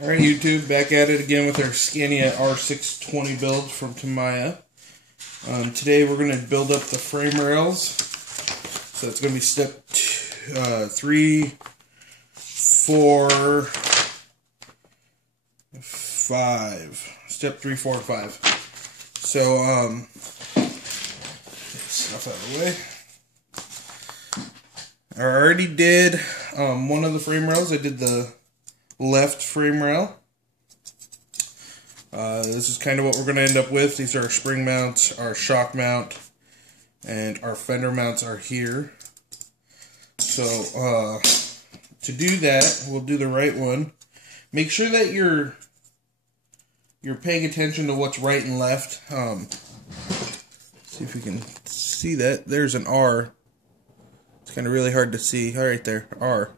Alright YouTube, back at it again with our Scania R620 build from Tamiya. Today we're going to build up the frame rails. So it's going to be step 3, 4, 5. Step 3, 4, and 5. So, get stuff out of the way. I already did one of the frame rails. I did the left frame rail. This is kind of what we're going to end up with. These are our spring mounts, our shock mount, and our fender mounts are here. So to do that, we'll do the right one. Make sure that you're paying attention to what's right and left. See if we can see that. There's an R. It's kind of really hard to see. Right there, R.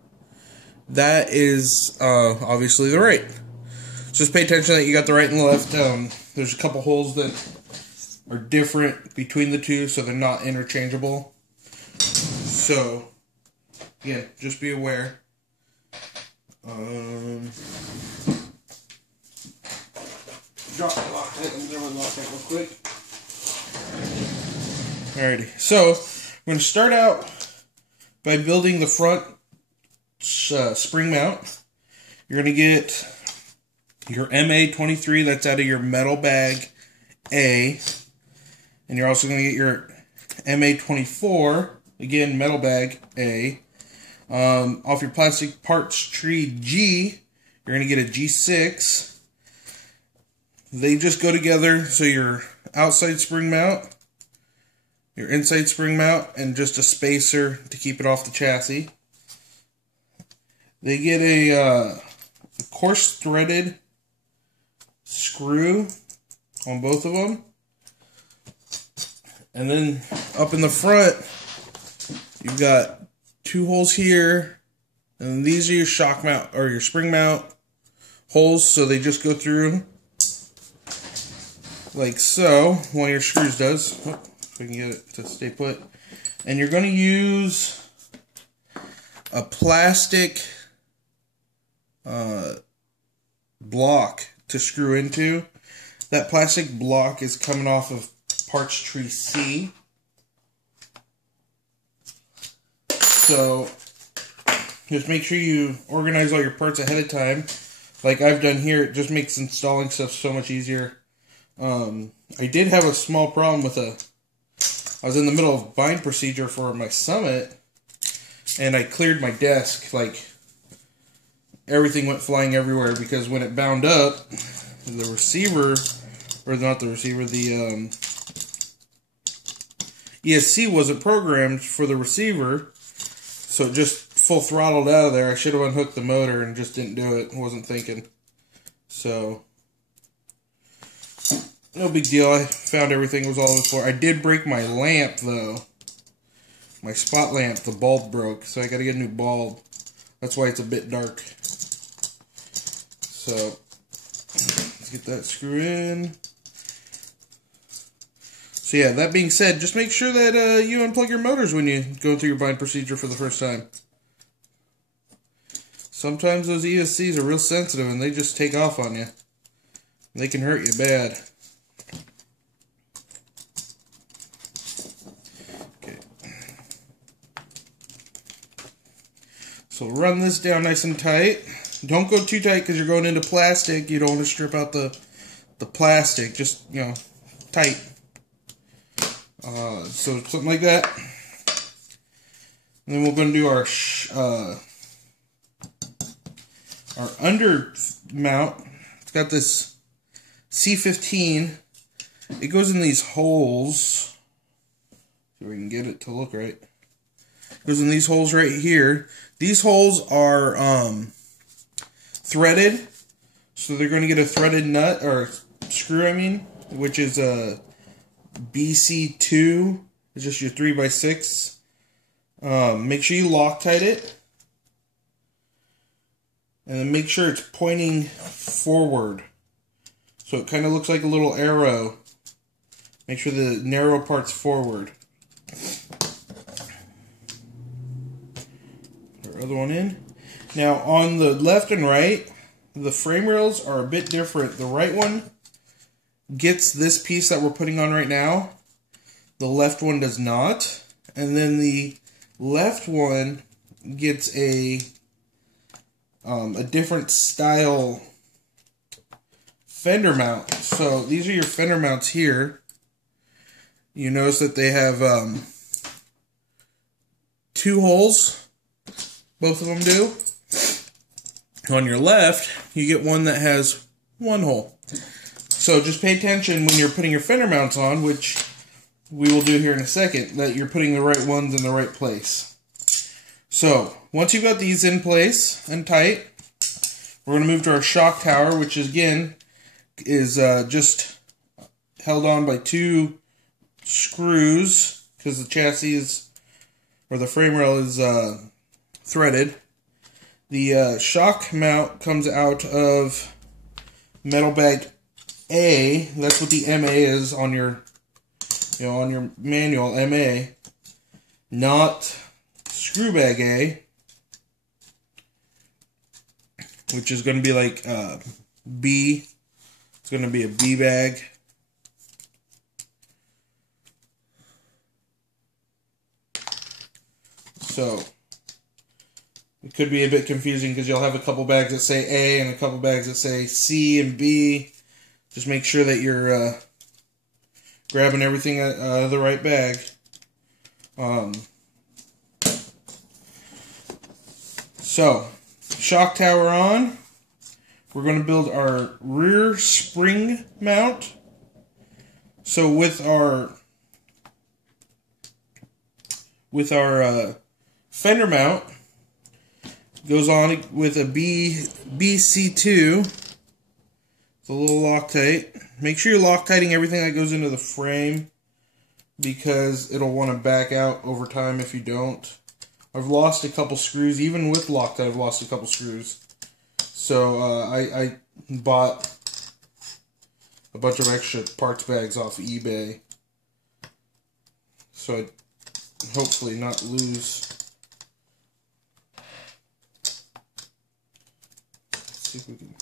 That is obviously the right. Just pay attention that you got the right and the left. There's a couple holes that are different between the two, so they're not interchangeable. So, yeah, just be aware. Drop the Loctite. Let me grab my Loctite real quick. Alrighty, so we're going to start out by building the front spring mount. You're going to get your MA23, that's out of your metal bag A, and you're also going to get your MA24, again metal bag A. Off your plastic parts tree G, you're going to get a G6. They just go together, so your outside spring mount, your inside spring mount, and just a spacer to keep it off the chassis. They get a coarse threaded screw on both of them. And then up in the front, you've got 2 holes here. And these are your shock mount, or your spring mount holes. So they just go through like so. One of your screws does. Oh, if we can get it to stay put. And you're going to use a plastic block to screw into. That plastic block is coming off of parts tree C. So just make sure you organize all your parts ahead of time. Like I've done here, it just makes installing stuff so much easier. I did have a small problem with I was in the middle of bind procedure for my Summit, and I cleared my desk, like everything went flying everywhere, because when it bound up, the receiver, or not the receiver, the ESC wasn't programmed for the receiver, so it just full throttled out of there. I should have unhooked the motor and just didn't do it. Wasn't thinking. So, no big deal. I found everything was all on the floor. I did break my lamp, though. My spot lamp, the bulb broke, so I gotta get a new bulb. That's why it's a bit dark. So, let's get that screw in. So yeah, that being said, just make sure that you unplug your motors when you go through your bind procedure for the first time. Sometimes those ESCs are real sensitive and they just take off on you. They can hurt you bad. Okay. So run this down nice and tight. Don't go too tight because you're going into plastic. You don't want to strip out the plastic. Just, you know, tight. So something like that. And then we're going to do our under mount. It's got this C15. It goes in these holes. See if we can get it to look right. It goes in these holes right here. These holes are threaded, so they're going to get a threaded nut, or screw, I mean, which is a BC2. It's just your 3x6. Make sure you Loctite it, and then make sure it's pointing forward, so it kind of looks like a little arrow. Make sure the narrow part's forward. Put our other one in. Now on the left and right, the frame rails are a bit different. The right one gets this piece that we're putting on right now. The left one does not. And then the left one gets a different style fender mount. So these are your fender mounts here. You notice that they have 2 holes. Both of them do. On your left, you get one that has 1 hole. So just pay attention when you're putting your fender mounts on, which we will do here in a second, that you're putting the right ones in the right place. So once you've got these in place and tight, we're going to move to our shock tower, which again is just held on by 2 screws because the chassis is, or the frame rail is threaded. The shock mount comes out of metal bag A. That's what the MA is on your, on your manual, MA, not screw bag A, which is going to be like B. It's going to be a B bag. So it could be a bit confusing because you'll have a couple bags that say A and a couple bags that say C and B. Just make sure that you're grabbing everything out of the right bag. So, shock tower on. We're going to build our rear spring mount. So with our fender mount, goes on with a BC2. It's a little Loctite. Make sure you're Loctiting everything that goes into the frame because it'll want to back out over time if you don't. I've lost a couple screws. Even with Loctite, I've lost a couple screws. So I bought a bunch of extra parts bags off eBay. So I'd hopefully not lose. Let's see if we can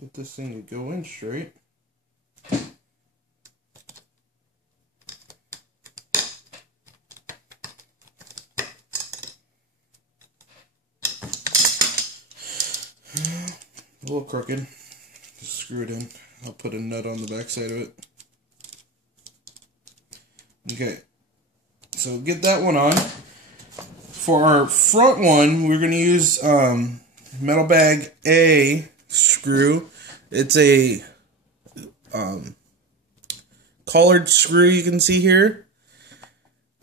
get this thing to go in straight. A little crooked. Just screw it in. I'll put a nut on the back side of it. Okay. So get that one on. For our front one, we're going to use metal bag A screw. It's a collared screw you can see here.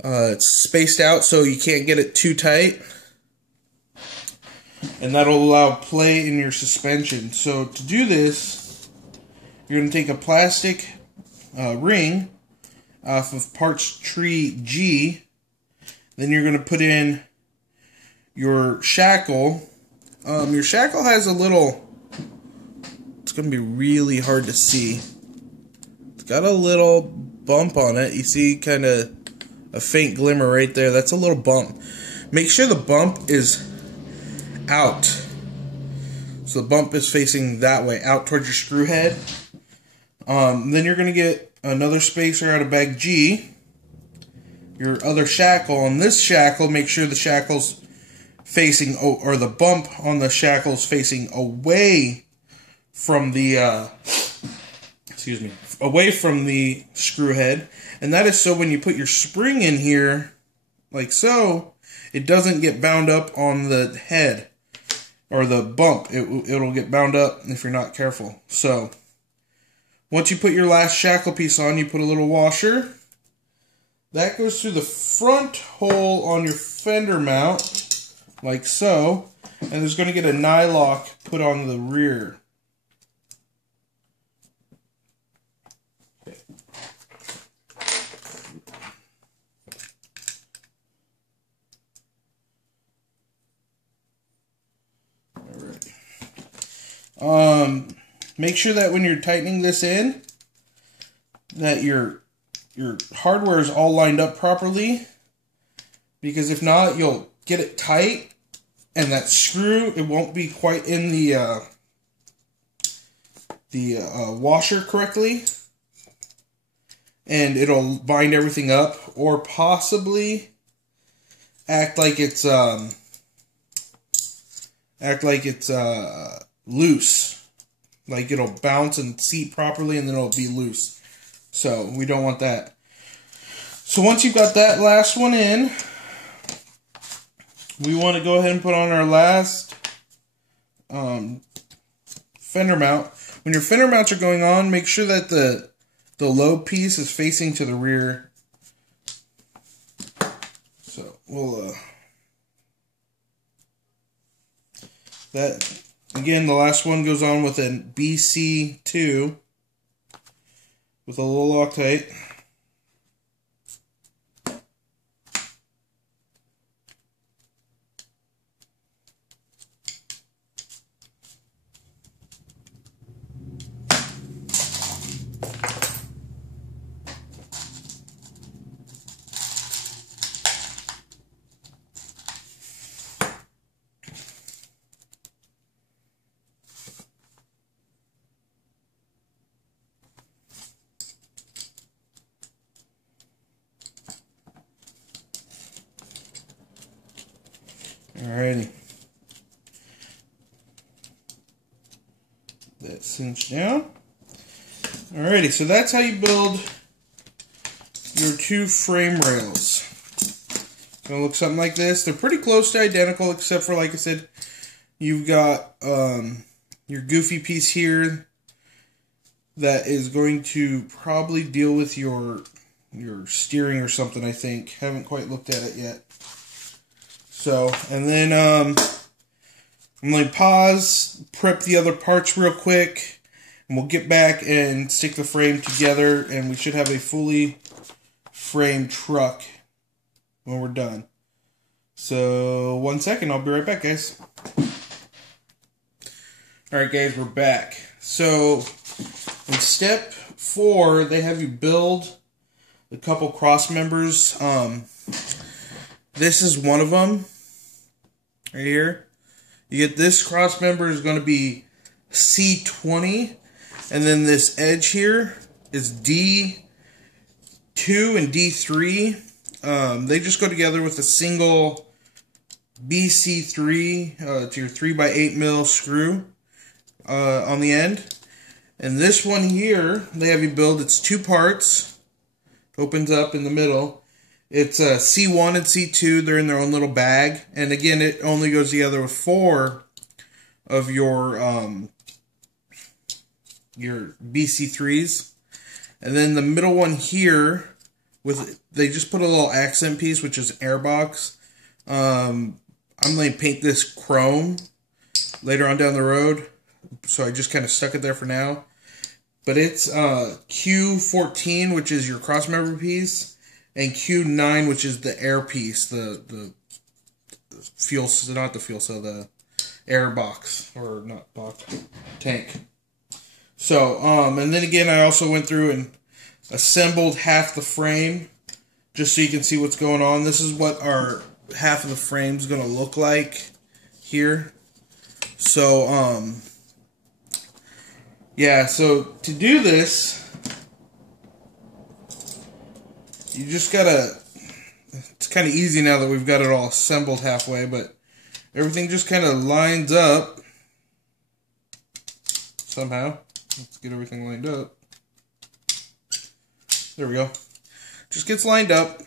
It's spaced out so you can't get it too tight. And that'll allow play in your suspension. So to do this, you're going to take a plastic ring off of parts tree G. Then you're going to put in your shackle. Your shackle has a little, it's going to be really hard to see. It's got a little bump on it. You see kind of a faint glimmer right there. That's a little bump. Make sure the bump is out. So the bump is facing that way, out towards your screw head. Then you're going to get another spacer out of bag G. Your other shackle. On this shackle, make sure the shackle's facing, or the bump on the shackle's facing away from the, away from the screw head. And that is so when you put your spring in here, like so, it doesn't get bound up on the head or the bump. It'll get bound up if you're not careful. So once you put your last shackle piece on, you put a little washer. That goes through the front hole on your fender mount, like so. And there's going to get a nylock put on the rear. Okay. Alright. Make sure that when you're tightening this in, that your hardware is all lined up properly, because if not, you'll get it tight and that screw, it won't be quite in the washer correctly, and it'll bind everything up, or possibly act like it's loose, like it'll bounce and seat properly, and then it'll be loose. So we don't want that. So once you've got that last one in, we want to go ahead and put on our last fender mount. When your fender mounts are going on, make sure that the lobe piece is facing to the rear. So we'll that again, the last one goes on with a BC2 with a little Loctite. Alrighty. That cinched down. Alrighty, so that's how you build your two frame rails. It's gonna look something like this. They're pretty close to identical, except for, like I said, you've got your goofy piece here that is going to probably deal with your steering or something, I think. Haven't quite looked at it yet. So, and then I'm going to pause, prep the other parts real quick, and we'll get back and stick the frame together, and we should have a fully framed truck when we're done. So, 1 second, I'll be right back, guys. Alright, guys, we're back. So, in step 4, they have you build a couple cross members. This is one of them, right here. You get this cross member is going to be C20, and then this edge here is D2 and D3. They just go together with a single BC3 to your 3x8mm screw on the end. And this one here, they have you build, it's 2 parts, opens up in the middle. It's C1 and C2. They're in their own little bag. And again, it only goes together with 4 of your BC3s. And then the middle one here, they just put a little accent piece, which is airbox. I'm going to paint this chrome later on down the road. So I just kind of stuck it there for now. But it's Q14, which is your crossmember piece. And Q9, which is the air piece, the fuel, not the fuel cell, the air box, or not box, tank. So, and then again, I also went through and assembled half the frame, just so you can see what's going on. This is what our half of the frame is going to look like here. So, yeah, so to do this, you just gotta, it's kind of easy now that we've got it all assembled halfway, but everything just kind of lines up somehow. Let's get everything lined up. There we go. Just gets lined up.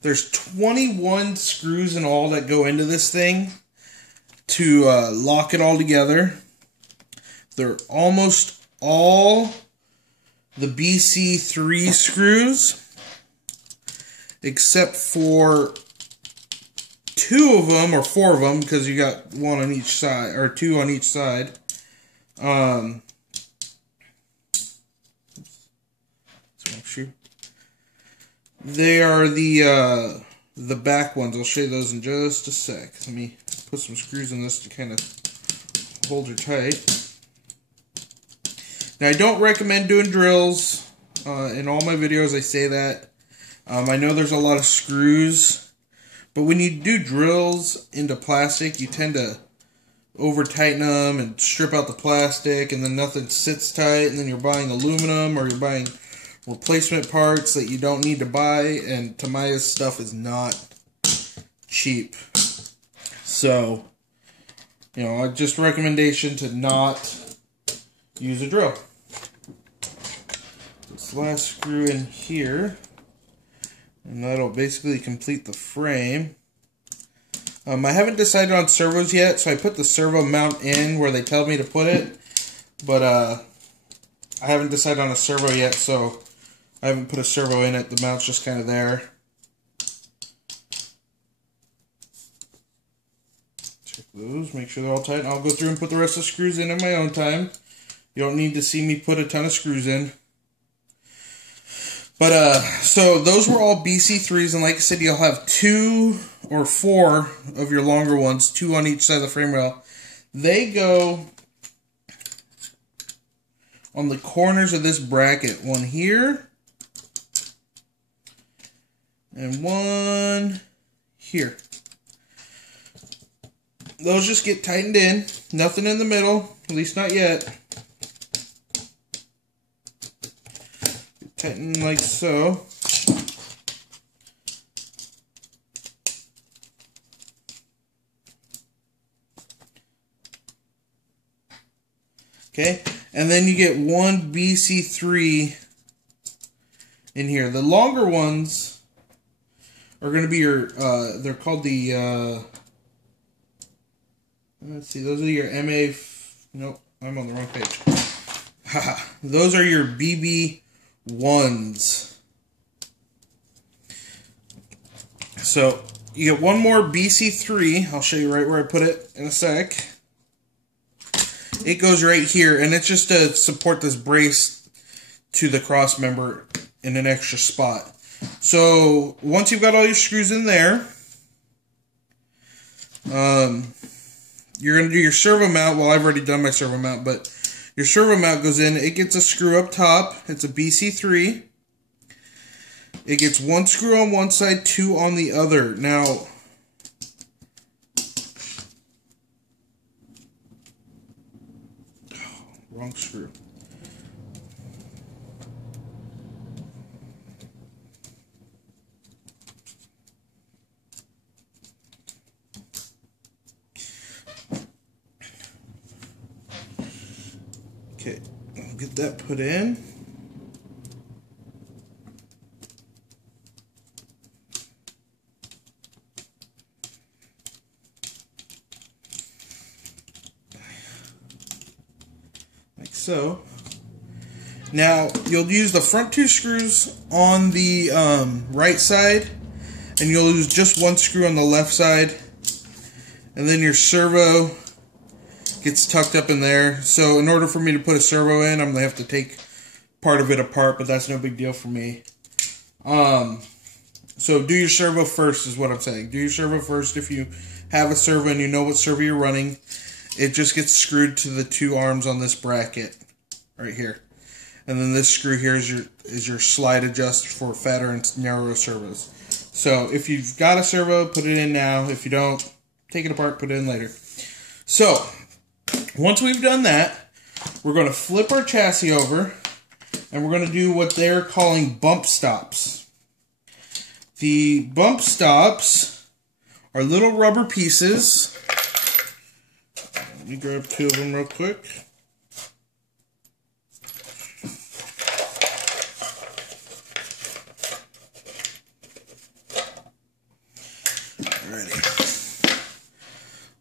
There's 21 screws in all that go into this thing to lock it all together. They're almost all the BC3 screws, except for 2 of them, or 4 of them, because you got 1 on each side, or 2 on each side. They are the back ones. I'll show you those in just a sec. Let me put some screws in this to kind of hold her tight. Now, I don't recommend doing drills. In all my videos, I say that. I know there's a lot of screws, But when you do drills into plastic, you tend to over-tighten them and strip out the plastic, and then nothing sits tight, and then you're buying aluminum, or you're buying replacement parts that you don't need to buy, and Tamiya's stuff is not cheap. So, you know, just a recommendation to not use a drill. This last screw in here, and that'll basically complete the frame. I haven't decided on servos yet, so I put the servo mount in where they tell me to put it, but I haven't decided on a servo yet, so I haven't put a servo in it. The mount's just kind of there. Check those, make sure they're all tight, and I'll go through and put the rest of the screws in my own time. You don't need to see me put a ton of screws in. But, so those were all BC3s, and like I said, you'll have 2 or 4 of your longer ones, 2 on each side of the frame rail. They go on the corners of this bracket. One here, and one here. Those just get tightened in, nothing in the middle, at least not yet. Tighten like so. Okay, and then you get one BC3 in here. The longer ones are going to be your, they're called the, let's see, those are your MA, nope, I'm on the wrong page. Haha, those are your BB1s. So you get one more BC3. I'll show you right where I put it in a sec. It goes right here, and it's just to support this brace to the cross member in an extra spot. So once you've got all your screws in there, you're going to do your servo mount. Well, I've already done my servo mount, but your servo mount goes in. It gets a screw up top. It's a BC3. It gets 1 screw on one side, 2 on the other. Now, wrong screw. Okay, I'll get that put in. Like so. Now, you'll use the front 2 screws on the right side, and you'll use just 1 screw on the left side, and then your servo gets tucked up in there. So in order for me to put a servo in, I'm going to have to take part of it apart, but that's no big deal for me. So do your servo first is what I'm saying. Do your servo first if you have a servo and you know what servo you're running. It just gets screwed to the 2 arms on this bracket right here. And then this screw here is your slide adjust for fatter and narrower servos. So if you've got a servo, put it in now. If you don't, take it apart, put it in later. So once we've done that, we're going to flip our chassis over, and we're going to do what they're calling bump stops. The bump stops are little rubber pieces. Let me grab 2 of them real quick.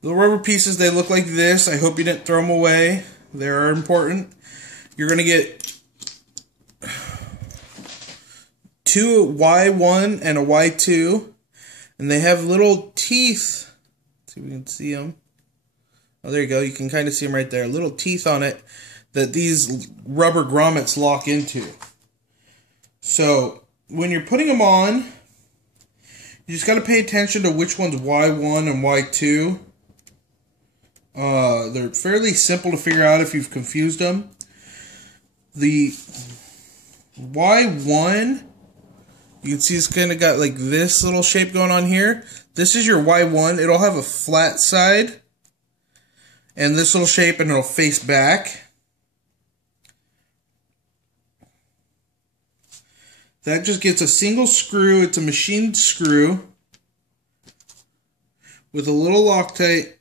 Little rubber pieces, they look like this. I hope you didn't throw them away. They are important. You're going to get 2 Y1 and a Y2. And they have little teeth. Let's see if we can see them. Oh, there you go. You can kind of see them right there. Little teeth on it that these rubber grommets lock into. So when you're putting them on, you just got to pay attention to which one's Y1 and Y2. They're fairly simple to figure out if you've confused them. The Y1, You can see it's kind of got like this little shape going on here. This is your Y1. It'll have a flat side and this little shape, and it'll face back. That just gets a single screw. It's a machined screw with a little Loctite.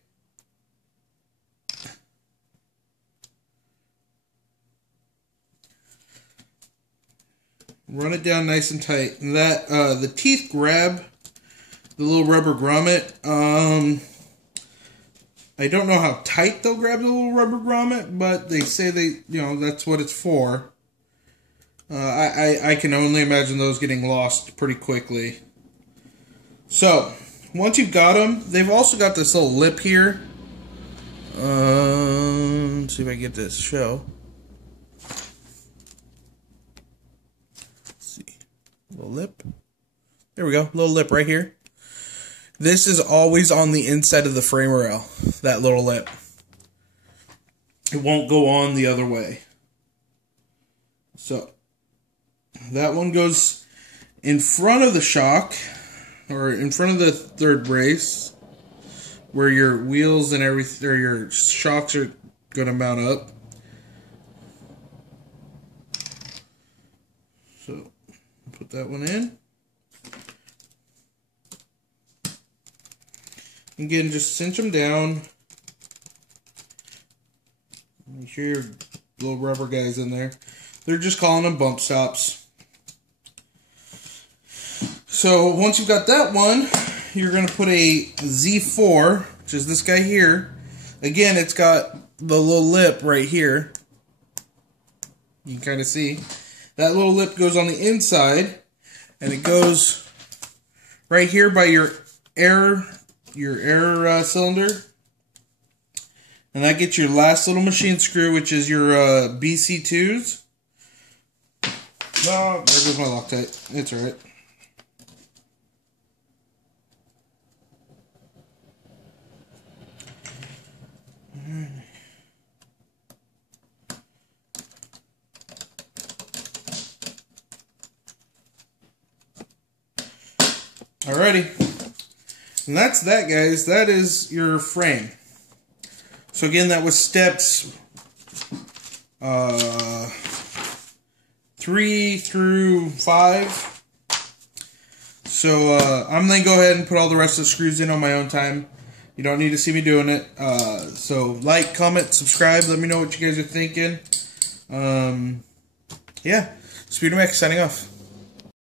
Run it down nice and tight. And that the teeth grab the little rubber grommet. I don't know how tight they'll grab the little rubber grommet, but they say that's what it's for. I can only imagine those getting lost pretty quickly. So, once you've got them, they've also got this little lip here. Let's see if I can get this to show. Let's see. Little lip. There we go. Little lip right here. This is always on the inside of the frame rail, that little lip. It won't go on the other way. So, that one goes in front of the shock, or in front of the third brace, where your wheels and everything, or your shocks are going to mount up. So, put that one in. Again, just cinch them down. Make sure your little rubber guys in there. They're just calling them bump stops. So once you've got that one, you're going to put a Z4, which is this guy here. Again, it's got the little lip right here. You can kind of see. That little lip goes on the inside, and it goes right here by your air cylinder, and that gets your last little machine screw, which is your BC2s. Oh, there goes my Loctite. It's alright. Alrighty. And that's that, guys. That is your frame. So again, that was steps 3 through 5. So I'm going to go ahead and put all the rest of the screws in on my own time. You don't need to see me doing it. So like, comment, subscribe. Let me know what you guys are thinking. Yeah. Speedomax signing off.